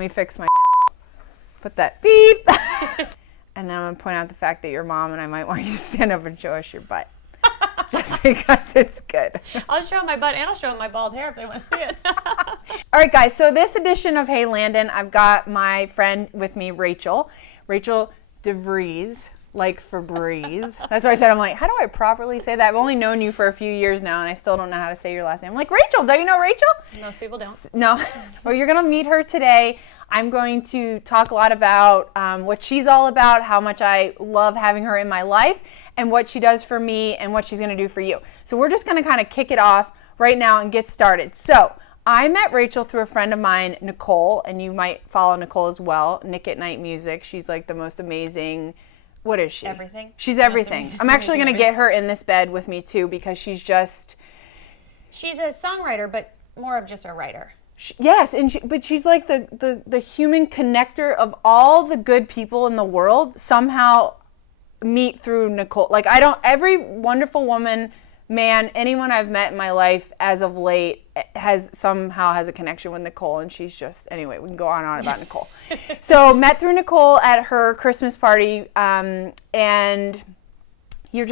me fix my put that beep. And then I'm going to point out the fact that you're mom and I might want you to stand up and show us your butt. Just because it's good. I'll show my butt and I'll show them my bald hair if they want to see it. All right, guys. So this edition of Hey Landyn, I've got my friend with me, Rachel Devries, like Febreze. That's why I said, I'm like, how do I properly say that? I've only known you for a few years now, and I still don't know how to say your last name. I'm like, Rachel, don't you know Rachel? Most people don't. No. Well, you're going to meet her today. I'm going to talk a lot about what she's all about, how much I love having her in my life, and what she does for me and what she's going to do for you. So we're just going to kind of kick it off right now and get started. So I met Rachel through a friend of mine, Nicole, and you might follow Nicole as well, Nick at Night Music. She's like the most amazing, what is she? Everything. She's everything. I'm actually going to get her in this bed with me too because she's just... She's a songwriter, but more of just a writer. Yes, but she's like the human connector of all the good people in the world somehow meet through Nicole. Like every wonderful woman, man, anyone I've met in my life as of late has a connection with Nicole, and she's just, anyway, we can go on and on about Nicole. So met through Nicole at her Christmas party, and we're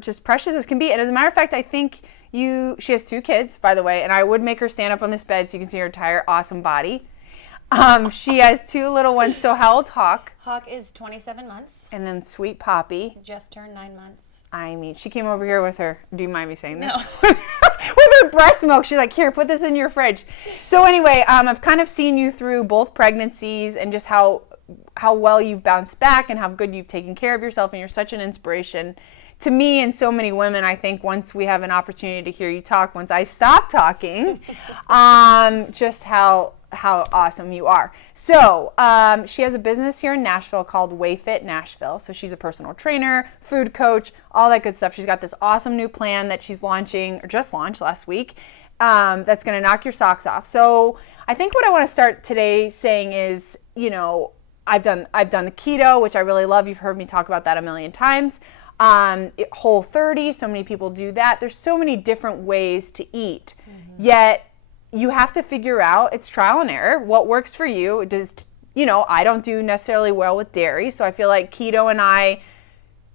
just precious as can be. And as a matter of fact, I think she has 2 kids, by the way, and I would make her stand up on this bed so you can see her entire awesome body. She has 2 little ones. So how old Hawk? Hawk is 27 months. And then sweet Poppy. Just turned 9 months. I mean, she came over here with her, do you mind me saying this? No. With her breast milk. She's like, here, put this in your fridge. So anyway, I've kind of seen you through both pregnancies and just how well you've bounced back and how good you've taken care of yourself, and you're such an inspiration to me and so many women. I think once we have an opportunity to hear you talk, once I stop talking, just how awesome you are. So she has a business here in Nashville called Wayfit Nashville. So she's a personal trainer, food coach, all that good stuff. She's got this awesome new plan that she's launching, or just launched last week, that's going to knock your socks off. So I think what I want to start today saying is, I've done the keto, which I really love. You've heard me talk about that a million times. Whole30, so many people do that. There's so many different ways to eat, yet you have to figure out, it's trial and error, what works for you. I don't do necessarily well with dairy, so I feel like keto and I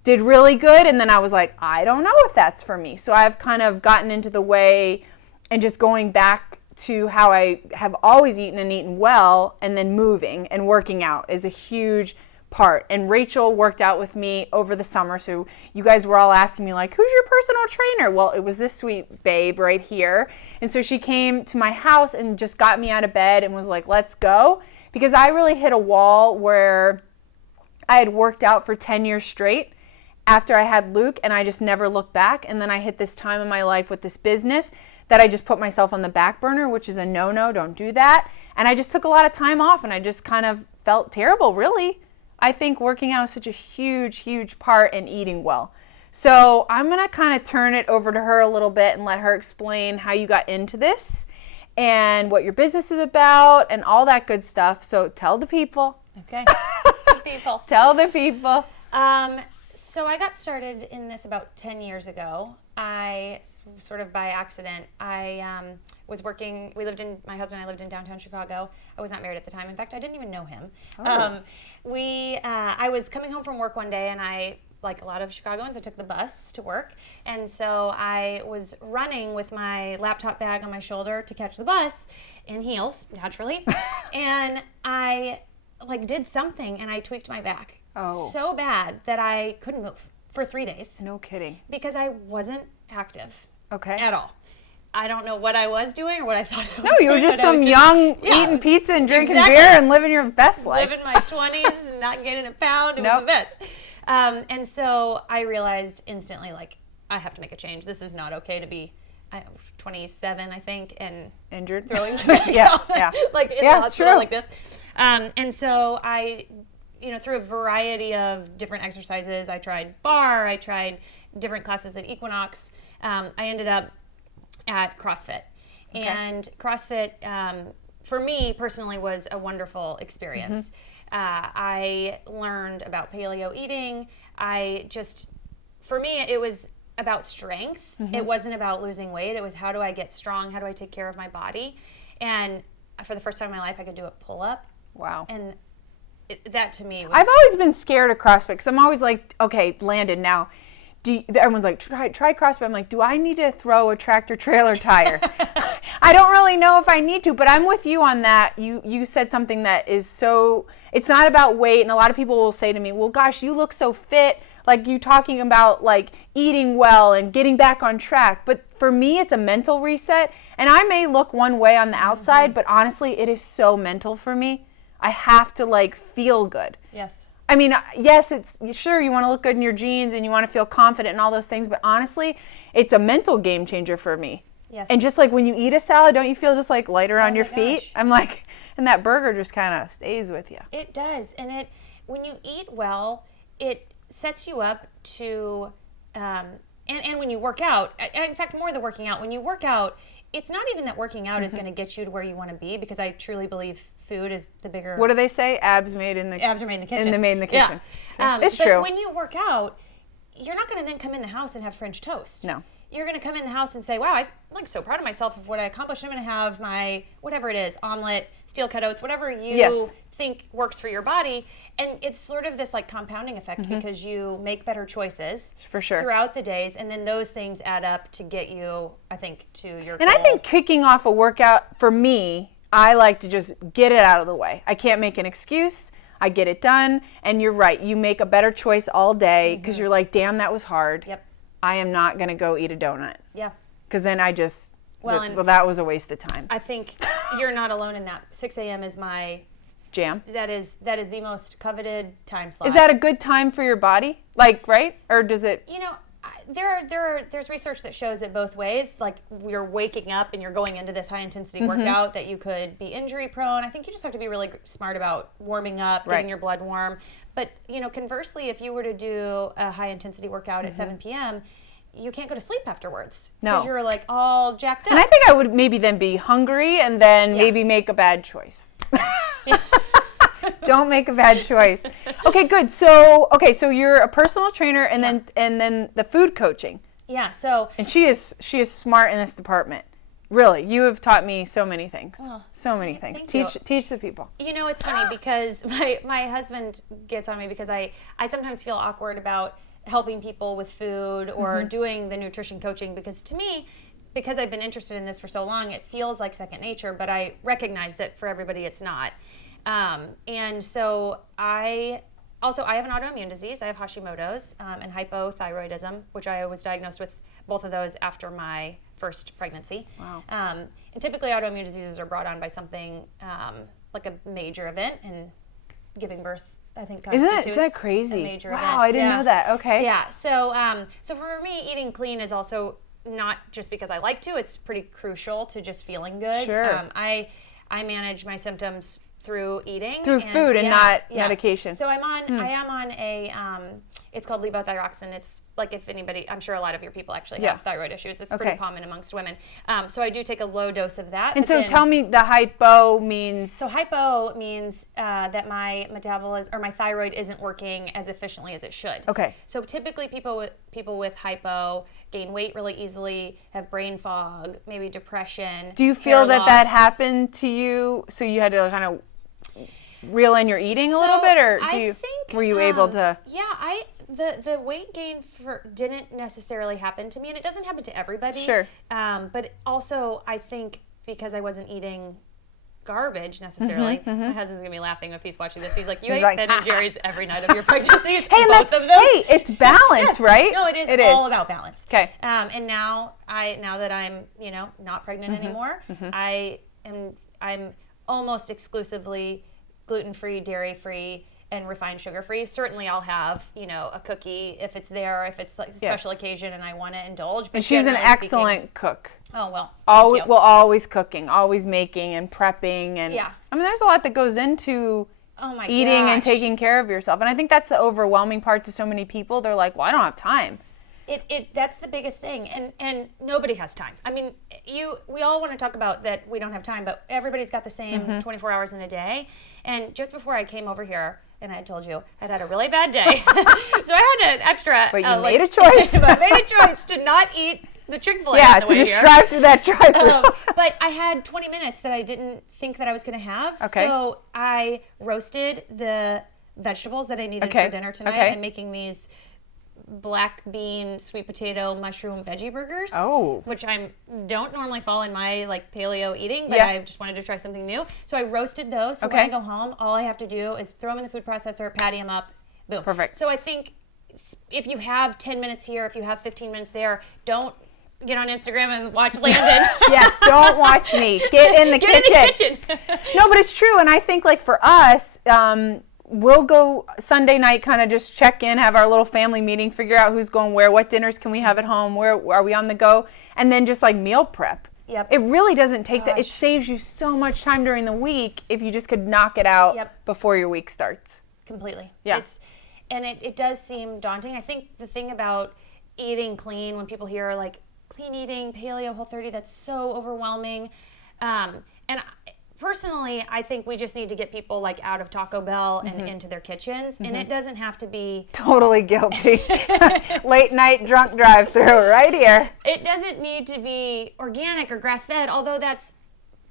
did really good, and then I was like, I don't know if that's for me. So I've kind of gotten into the way and just going back to how I have always eaten well, and then moving and working out is a huge part. And Rachel worked out with me over the summer, so you guys were all asking me like, who's your personal trainer? Well, it was this sweet babe right here. And so she came to my house and just got me out of bed and was like, let's go, because I really hit a wall where I had worked out for 10 years straight after I had Luke, and I just never looked back. And then I hit this time in my life with this business that I just put myself on the back burner, which is a no, don't do that. And I just took a lot of time off, and I just kind of felt terrible, really. I think working out is such a huge part in eating well. So I'm going to kind of turn it over to her a little bit and let her explain how you got into this and what your business is about and all that good stuff. So tell the people. Okay. People. Tell the people. So I got started in this about 10 years ago. I sort of by accident, I was working, my husband and I lived in downtown Chicago. I was not married at the time. In fact, I didn't even know him. Oh. I was coming home from work one day, and I, like a lot of Chicagoans, I took the bus to work. And so I was running with my laptop bag on my shoulder to catch the bus in heels, naturally. And I did something, and I tweaked my back. Oh. So bad that I couldn't move for 3 days. No kidding. Because I wasn't active. Okay. At all. I don't know what I was doing or what I thought I was doing. No, you were just some young eating pizza and drinking beer and living your best life. Living my 20s and not gaining a pound. It was the best. And so I realized instantly, I have to make a change. This is not okay to be 27, I think, and injured. Throwing my back out. In the hospital like this. And so I, through a variety of different exercises, I tried bar, I tried different classes at Equinox. I ended up at CrossFit. Okay. And CrossFit, for me personally, was a wonderful experience. I learned about paleo eating. For me, it was about strength. It wasn't about losing weight. It was, how do I get strong? How do I take care of my body? And for the first time in my life, I could do a pull-up Wow. And that to me was... I've always been scared of CrossFit because I'm always like, okay, Landyn, now, everyone's like, try CrossFit. I'm like, do I need to throw a tractor trailer tire? I don't really know if I need to, but I'm with you on that. You said something that is so, it's not about weight, and a lot of people will say to me, well, gosh, you look so fit, like you talking about like eating well and getting back on track. But for me, it's a mental reset, and I may look one way on the outside, but honestly, it is so mental for me. I have to like feel good. Yes. I mean, yes, it's sure you want to look good in your jeans and you want to feel confident and all those things, but honestly, it's a mental game changer for me. Yes. And just like when you eat a salad, don't you feel just like lighter on your feet? Gosh. I'm like, and that burger just kind of stays with you. It does. And when you eat well, it sets you up to, and when you work out, in fact, more than working out, when you work out, it's not even that working out is going to get you to where you want to be, because I truly believe food is the bigger... What do they say? Abs are made in the kitchen. Made in the kitchen. Yeah. It's but true. When you work out, you're not going to then come in the house and have French toast. No. You're going to come in the house and say, wow, I'm like so proud of myself of what I accomplished. I'm going to have my, whatever it is, omelet, steel cut oats, whatever you think works for your body. And it's sort of this like compounding effect because you make better choices for sure throughout the days. And then those things add up to get you, I think, to your goal. I think kicking off a workout, for me, I like to just get it out of the way. I can't make an excuse. I get it done. And you're right. You make a better choice all day because you're like, damn, that was hard. Yep. I am not going to go eat a donut. Yeah. Because then I just, that was a waste of time. I think you're not alone in that. 6 a.m. is my jam. That is the most coveted time slot. Is that a good time for your body? Like, right? Or does it? You know, there's research that shows it both ways. Like, you're waking up and you're going into this high intensity workout that you could be injury prone. I think you just have to be really smart about warming up, getting your blood warm. But, you know, conversely, if you were to do a high intensity workout at 7 p.m., you can't go to sleep afterwards. No. Because you're like all jacked up. And I think I would maybe then be hungry and then maybe make a bad choice. Don't make a bad choice. Okay, good. So you're a personal trainer and then the food coaching. Yeah, so. And she is smart in this department. Really, you have taught me so many things. Oh, so many things. Teach the people. You know, it's funny because my husband gets on me because I sometimes feel awkward about helping people with food or doing the nutrition coaching, because to me, because I've been interested in this for so long, it feels like second nature, but I recognize that for everybody it's not. And so I have an autoimmune disease. I have Hashimoto's and hypothyroidism, which I was diagnosed with both of those after my first pregnancy. Wow. And typically autoimmune diseases are brought on by something like a major event, and giving birth, I think, constitutes Isn't that crazy? A major event. Wow, I didn't know that. Okay. Yeah. So for me, eating clean is also not just because I like to. It's pretty crucial to just feeling good. Sure. I manage my symptoms through eating. Through food and not medication. So I am on a, it's called levothyroxine. It's like, if anybody, I'm sure a lot of your people actually have thyroid issues. It's pretty common amongst women. So I do take a low dose of that. And so tell me, the hypo means? So hypo means that my metabolism or my thyroid isn't working as efficiently as it should. Okay. So typically people with hypo gain weight really easily, have brain fog, maybe depression. Do you feel that happened to you? So you had to kind of reel in your eating a little bit, or were you able to? Yeah, the weight gain didn't necessarily happen to me, and it doesn't happen to everybody. Sure. But also, I think because I wasn't eating garbage necessarily. My husband's gonna be laughing if he's watching this. He's like, "You ate Ben and Jerry's every night of your pregnancies." Both of them. Hey, it's balance, right? No, it is all about balance. Okay. And now that I'm not pregnant anymore, I'm almost exclusively gluten-free, dairy-free, and refined sugar-free. Certainly I'll have, a cookie if it's there, if it's like a special occasion and I want to indulge. But and she's an excellent cook. Oh, well, always cooking, always making and prepping. And I mean, there's a lot that goes into eating and taking care of yourself. And I think that's the overwhelming part to so many people. They're like, well, I don't have time. That's the biggest thing, and nobody has time. I mean, we all want to talk about that we don't have time, but everybody's got the same 24 hours in a day. And just before I came over here, and I told you I'd had a really bad day, so I had an extra. But you made a choice. I made a choice to not eat the Chick-fil-A on the way to just drive through that drive-thru. But I had 20 minutes that I didn't think that I was going to have. Okay. So I roasted the vegetables that I needed for dinner tonight. Okay. I'm making these black bean, sweet potato, mushroom veggie burgers. Oh. Which don't normally fall in my like paleo eating, but I just wanted to try something new. So I roasted those. So when I go home, all I have to do is throw them in the food processor, patty them up, boom. Perfect. So I think if you have 10 minutes here, if you have 15 minutes there, don't get on Instagram and watch Landyn. Yes, don't watch me. Get in the kitchen. No, but it's true. And I think like for us, we'll go Sunday night, kind of just check in, have our little family meeting, figure out who's going where, what dinners can we have at home, where are we on the go, and then just like meal prep. Yep. It really doesn't take that. It saves you so much time during the week if you just could knock it out before your week starts. Completely. Yeah. It does seem daunting. I think the thing about eating clean, when people hear like clean eating, paleo, Whole30, that's so overwhelming. Personally, I think we just need to get people like out of Taco Bell and into their kitchens, and it doesn't have to be totally guilty. Late night drunk drive-through right here. It doesn't need to be organic or grass-fed, although that's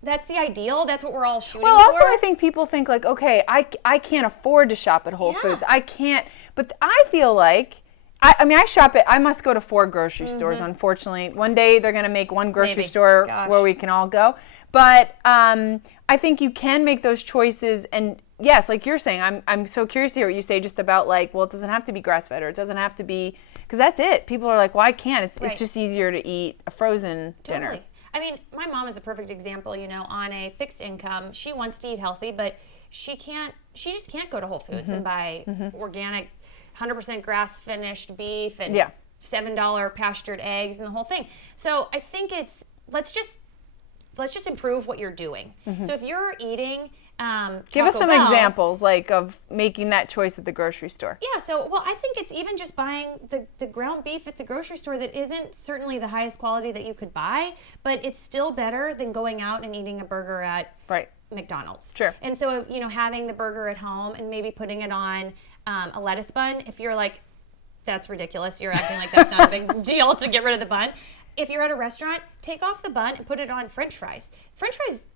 the ideal. That's what we're all shooting for. Well, also I think people think like, okay, I can't afford to shop at Whole Foods. I can't, but I feel like I shop at, I must go to 4 grocery stores, unfortunately. One day they're going to make one grocery store where we can all go. But I think you can make those choices. And yes, like you're saying, I'm so curious to hear what you say just about like, well, it doesn't have to be grass-fed, or it doesn't have to be, because that's it. People are like, well, I can't. It's just easier to eat a frozen dinner. I mean, my mom is a perfect example, on a fixed income. She wants to eat healthy, but she just can't go to Whole Foods and buy organic, 100% grass-finished beef and $7 pastured eggs and the whole thing. So I think let's just improve what you're doing. So if you're eating give us some examples like of making that choice at the grocery store. Yeah, I think it's even just buying the ground beef at the grocery store that isn't certainly the highest quality that you could buy, but it's still better than going out and eating a burger at McDonald's. Sure. And so, having the burger at home and maybe putting it on a lettuce bun, if you're like, that's ridiculous, you're acting like that's not a big deal to get rid of the bun. If you're at a restaurant, take off the bun and put it on French fries. French fries,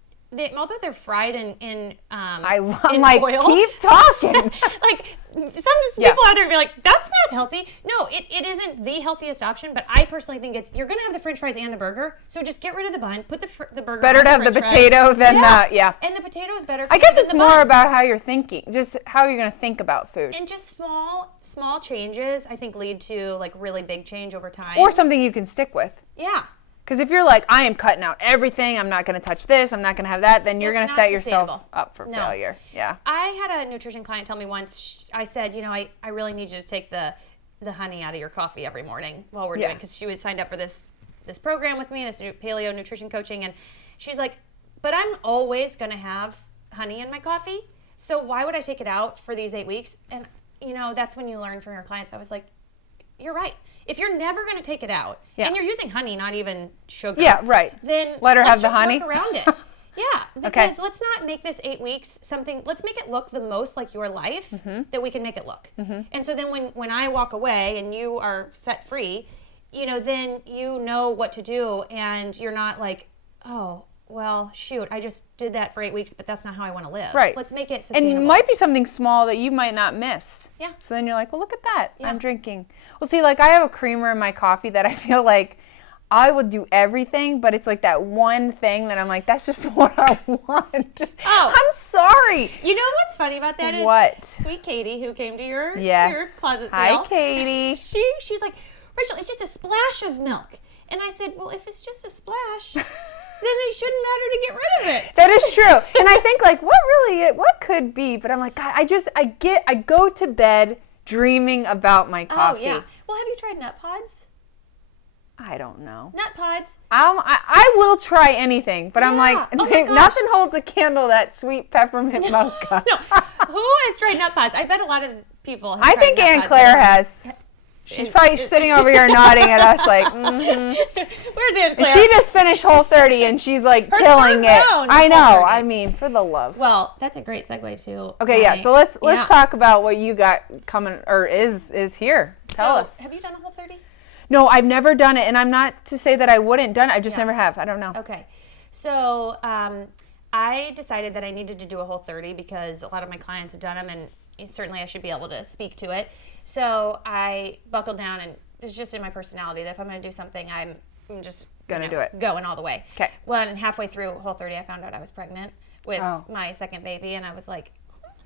although they're fried in oil, keep talking. Like some people out there be like, that's not healthy. No, it isn't the healthiest option. But I personally think you're gonna have the French fries and the burger, so just get rid of the bun, put the burger. Better on to have the potato than And the potato is better. I guess it's more about how you're thinking, just how you're gonna think about food. And just small changes, I think, lead to like really big change over time. Or something you can stick with. Yeah. Because if you're like, I am cutting out everything, I'm not going to touch this, I'm not going to have that, then you're going to set yourself up for failure. Yeah. I had a nutrition client tell me once, I said, I really need you to take the honey out of your coffee every morning while we're doing, because she was signed up for this program with me, this new paleo nutrition coaching, and she's like, but I'm always going to have honey in my coffee, so why would I take it out for these 8 weeks? And, that's when you learn from your clients. I was like, you're right. If you're never going to take it out, and you're using honey, not even sugar, then let her have the honey. Work around it. Yeah, because let's not make this 8 weeks something. Let's make it look the most like your life that we can make it look. And so then when I walk away and you are set free, then you know what to do, and you're not like, oh, well, shoot, I just did that for 8 weeks, but that's not how I want to live. Right. Let's make it sustainable. And it might be something small that you might not miss. Yeah. So then you're like, well, look at that. I'm drinking. Well, see, like I have a creamer in my coffee that I feel like I would do everything, but it's like that one thing that I'm like, that's just what I want. Oh. I'm sorry. You know what's funny about that is what? Sweet Katie, who came to your closet sale. Hi, Katie. She's like, Rachel, it's just a splash of milk. And I said, well, if it's just a splash, then it shouldn't matter to get rid of it. That is true. And I think like, what could be? But I'm like, God, I go to bed dreaming about my coffee. Oh, yeah. Well, have you tried nut pods? I don't know. Nut pods. I will try anything, but I'm like, nothing holds a candle that sweet peppermint mocha. No. Who has tried nut pods? I bet a lot of people have I think Aunt Claire has. She's probably sitting over here nodding at us like, Where's Aunt Claire? She just finished Whole30 and she's like killing it. I know. I mean, for the love. Well, that's a great segue to. Okay, so let's talk about what you got coming or is here. Tell us. Have you done a Whole30? No, I've never done it, and I'm not to say that I wouldn't done it. I just never have. I don't know. Okay. So I decided that I needed to do a Whole30 because a lot of my clients have done them, and certainly I should be able to speak to it. So I buckled down, and it's just in my personality that if I'm going to do something, I'm just going to do it. Going all the way. Okay. Well, and halfway through Whole30, I found out I was pregnant with my second baby, and I was like,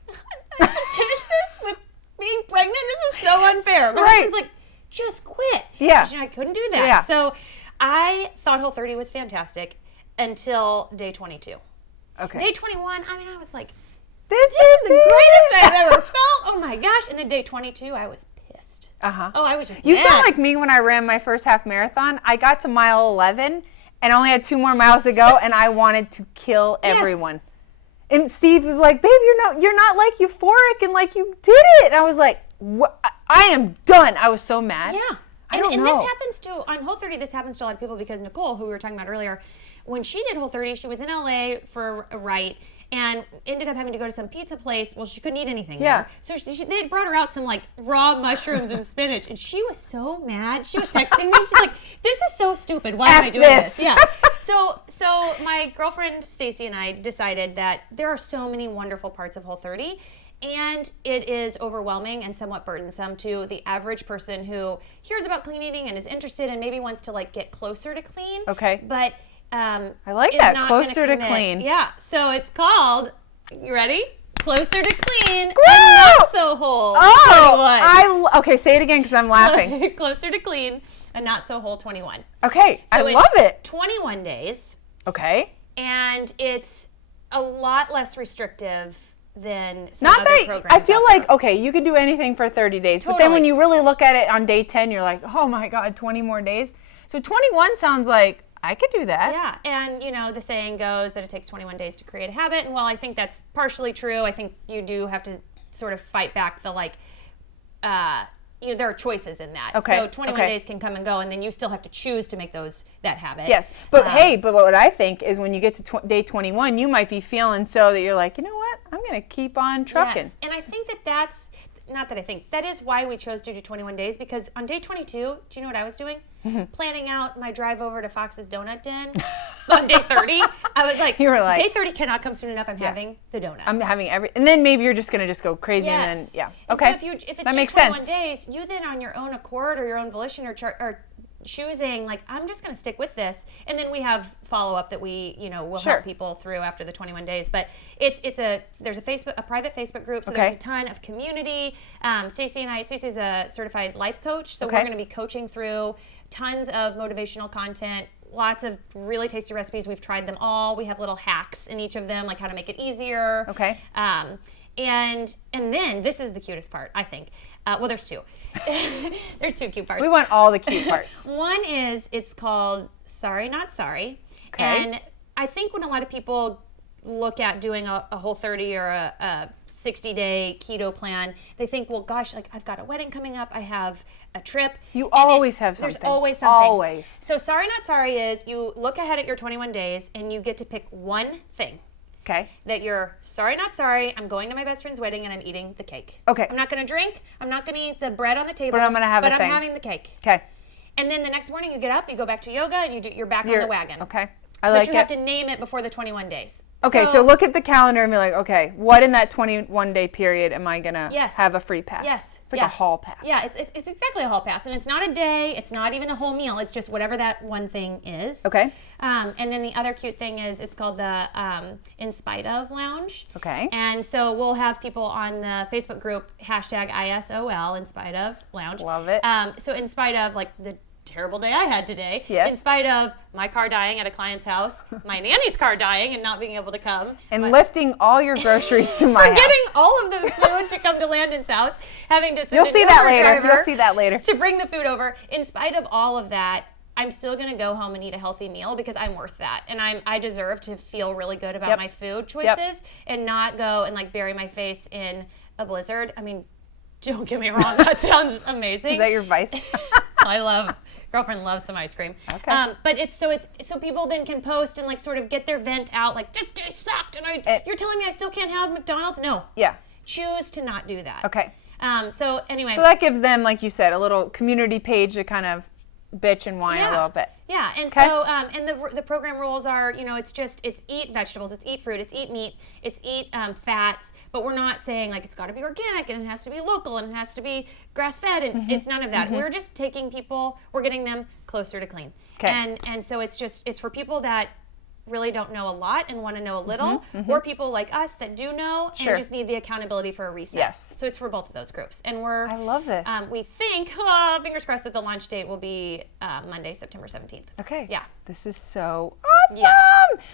I have to finish this with being pregnant? This is so unfair. My husband's like, just quit. Yeah. I couldn't do that. Yeah. So I thought Whole30 was fantastic until day 22. Okay. Day 21, I mean, I was like, this is the greatest thing I've ever felt. Oh my gosh. And then day 22, I was pissed. Uh-huh. Oh, I was just You mad. sound like me when I ran my first half marathon. I got to mile 11 and only had 2 more miles to go, and I wanted to kill everyone. And Steve was like, babe, you're not like euphoric and like you did it. And I was like, what? I am done. I was so mad. Yeah. I don't know. And this happens on Whole30, this happens to a lot of people because Nicole, who we were talking about earlier, when she did Whole30, she was in LA for a rite and ended up having to go to some pizza place. Well, she couldn't eat anything there. So they had brought her out some like raw mushrooms and spinach, and she was so mad. She was texting me. She's like, this is so stupid. Why am I doing this? Yeah. So my girlfriend Stacy and I decided that there are so many wonderful parts of Whole30, and it is overwhelming and somewhat burdensome to the average person who hears about clean eating and is interested and maybe wants to like get closer to clean. Okay. But I like that, closer to clean. Yeah. So it's called, you ready? Closer to clean, Woo! and not so whole. Oh, okay. Say it again because I'm laughing. Closer to clean, and not so whole 21. Okay, So I love it. 21 days. Okay. And it's a lot less restrictive than some Not other that programs. I feel out like there. okay, you can do anything for 30 days, but then when Totally. you really look at it on day 10, you're like, oh my god, 20 more days. So 21 sounds like I could do that. Yeah, and the saying goes that it takes 21 days to create a habit, and while I think that's partially true, I think you do have to sort of fight back the there are choices in that. Okay. So 21 days can come and go, and then you still have to choose to make that habit. Yes, but but what I think is when you get to day 21, you might be feeling so that you're like, you know what, I'm gonna keep on trucking. Yes, and I think that's not that I think that is why we chose to do 21 days, because on day 22, do you know what I was doing? Planning out my drive over to Fox's Donut Den. On day 30, I was like, you were like, day 30 cannot come soon enough. I'm having the donut. I'm having and then maybe you're just gonna just go crazy and then okay. And so if it's that just makes 21 sense. days, you then on your own accord or your own volition or choosing like I'm just going to stick with this, and then we have follow up that we will help people through after the 21 days. But there's a private Facebook group, so there's a ton of community. Stacey's a certified life coach, so we're going to be coaching through tons of motivational content. Lots of really tasty recipes. We've tried them all. We have little hacks in each of them, like how to make it easier. Okay. And then this is the cutest part, I think. Well, there's 2. There's 2 cute parts. We want all the cute parts. One is it's called Sorry Not Sorry. Okay. And I think when a lot of people look at doing a Whole30 or a 60-day keto plan, they think, well, gosh, like I've got a wedding coming up, I have a trip. You always have something. There's always something. Always. So Sorry Not Sorry is you look ahead at your 21 days and you get to pick one thing. Okay. That you're sorry, not sorry. I'm going to my best friend's wedding and I'm eating the cake. Okay. I'm not going to drink. I'm not going to eat the bread on the table. But I'm going to have a thing. thing. But I'm having the cake. Okay. And then the next morning you get up, you go back to yoga, and you're back on the wagon. Okay. But you have to name it before the 21 days. Okay, so look at the calendar and be like, okay, what in that 21-day period am I going to have a free pass? Yes. It's like a hall pass. Yeah, it's exactly a hall pass. And it's not a day. It's not even a whole meal. It's just whatever that one thing is. Okay. And then the other cute thing is it's called the In Spite Of Lounge. Okay. And so we'll have people on the Facebook group, #ISOL, In Spite Of Lounge. Love it. So in spite of like the terrible day I had today, yes. in spite of my car dying at a client's house, my nanny's car dying and not being able to come. And lifting all your groceries to my house. Forgetting all of the food to come to Landyn's house, having to send You'll see that later. To bring the food over. In spite of all of that, I'm still going to go home and eat a healthy meal because I'm worth that. And I deserve to feel really good about my food choices and not go and like bury my face in a blizzard. I mean, don't get me wrong, that sounds amazing. Is that your vice? Girlfriend loves some ice cream. Okay. But it's so people then can post and like sort of get their vent out, like this day sucked, and you're telling me I still can't have McDonald's? No. Yeah. Choose to not do that. Okay. So anyway. So that gives them, like you said, a little community page to kind of bitch and whine a little bit. Yeah, and so and the program rules are, it's eat vegetables, it's eat fruit, it's eat meat, it's eat fats, but we're not saying like it's got to be organic and it has to be local and it has to be grass fed and it's none of that. We're just taking people, we're getting them closer to clean. Okay. And so it's for people that really don't know a lot and want to know a little, or people like us that do know and just need the accountability for a reset. Yes. So it's for both of those groups. And I love this. We think, fingers crossed, that the launch date will be Monday, September 17th. Okay. Yeah. This is so awesome. Yeah.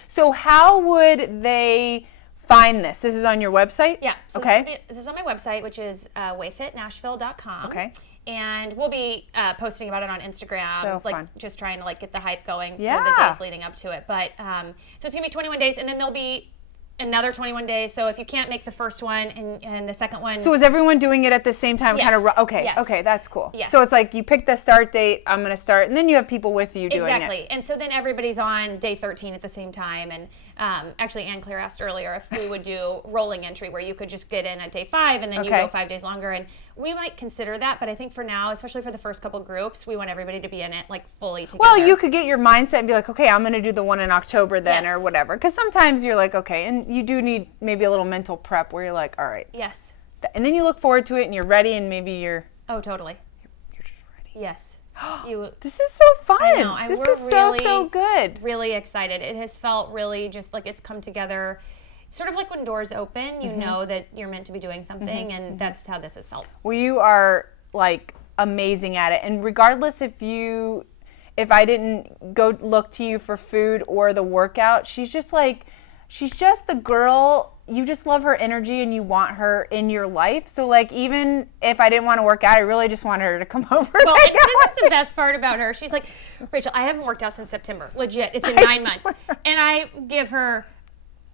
So how would they find this? This is on your website? Yeah. So this is on my website, which is wayfitnashville.com. Okay. And we'll be posting about it on Instagram, fun. Just trying to get the hype going for the days leading up to it. But so it's gonna be 21 days, and then there'll be another 21 days. So if you can't make the first one and the second one, so is everyone doing it at the same time? Yes. Okay, that's cool. Yes. So it's like you pick the start date. I'm gonna start, and then you have people with you doing it. Exactly. And so then everybody's on day 13 at the same time. And actually, Ann Claire asked earlier if we would do rolling entry, where you could just get in at day 5 and then you go 5 days longer. And we might consider that, but I think for now, especially for the first couple groups, we want everybody to be in it fully together. Well, you could get your mindset and be like, okay, I'm going to do the one in October then, or whatever. Because sometimes you're like, okay, and you do need maybe a little mental prep where you're like, all right. Yes. And then you look forward to it and you're ready, and maybe you're... Oh, totally. You're just ready. Yes. This is so fun. I know. This is so good. Really excited. It has felt really just like it's come together. Sort of like when doors open, you know that you're meant to be doing something, and that's how this has felt. Well, you are amazing at it, and regardless if I didn't go look to you for food or the workout, she's just the girl. You just love her energy and you want her in your life. So even if I didn't want to work out, I really just wanted her to come over. Well, and this is the best part about her. She's like, Rachel, I haven't worked out since September. Legit. It's been 9 months. And I give her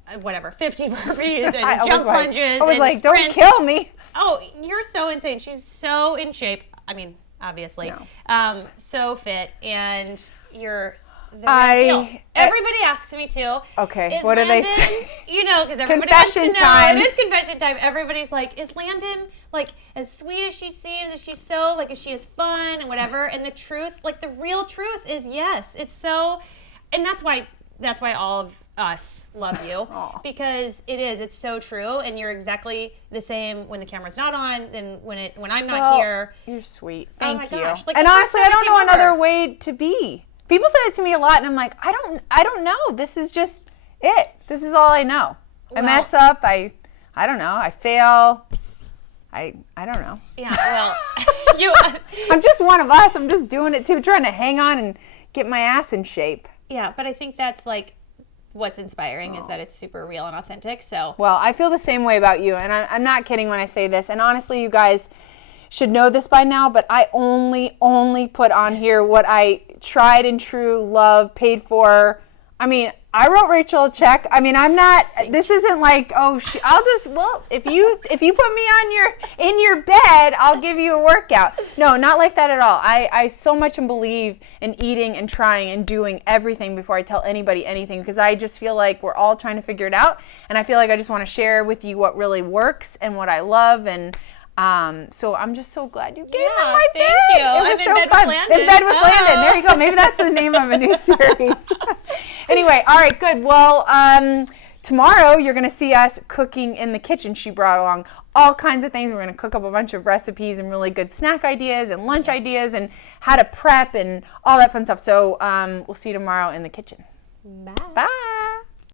50 burpees and jump lunges and sprints. Don't kill me. Oh, you're so insane. She's so in shape. I mean, obviously. No. So fit, and you're the real deal. Everybody asks me too. Okay, what do they say? Because everybody wants to know. Time. It is confession time. Everybody's like, is Landyn as sweet as she seems? Is she so is she as fun and whatever? And the truth, the real truth is yes. It's so, and that's why all of us love you because it's so true, and you're exactly the same when the camera's not on than when I'm not here. You're sweet. Thank you. Gosh. And honestly, I don't know another way to be. People say it to me a lot, and I'm like, I don't know. This is just it. This is all I know. I mess up. I don't know. I fail. I don't know. Yeah. Well, I'm just one of us. I'm just doing it too, trying to hang on and get my ass in shape. Yeah, but I think that's what's inspiring is that it's super real and authentic. So well, I feel the same way about you, and I'm not kidding when I say this. And honestly, you guys should know this by now, but I only put on here what I tried and true love, paid for. I mean, I wrote Rachel a check. I mean, I'm not. This isn't I'll just. Well, if you put me in your bed, I'll give you a workout. No, not like that at all. I so much believe in eating and trying and doing everything before I tell anybody anything, because I just feel like we're all trying to figure it out, and I feel like I just want to share with you what really works and what I love. And so I'm just so glad you gave me my bed. Thank you. It was so fun. In bed with Landyn. There you go. Maybe that's the name of a new series. Anyway, all right, good. Well, tomorrow you're going to see us cooking in the kitchen. She brought along all kinds of things. We're going to cook up a bunch of recipes and really good snack ideas and lunch ideas and how to prep and all that fun stuff. So we'll see you tomorrow in the kitchen. Bye. Bye.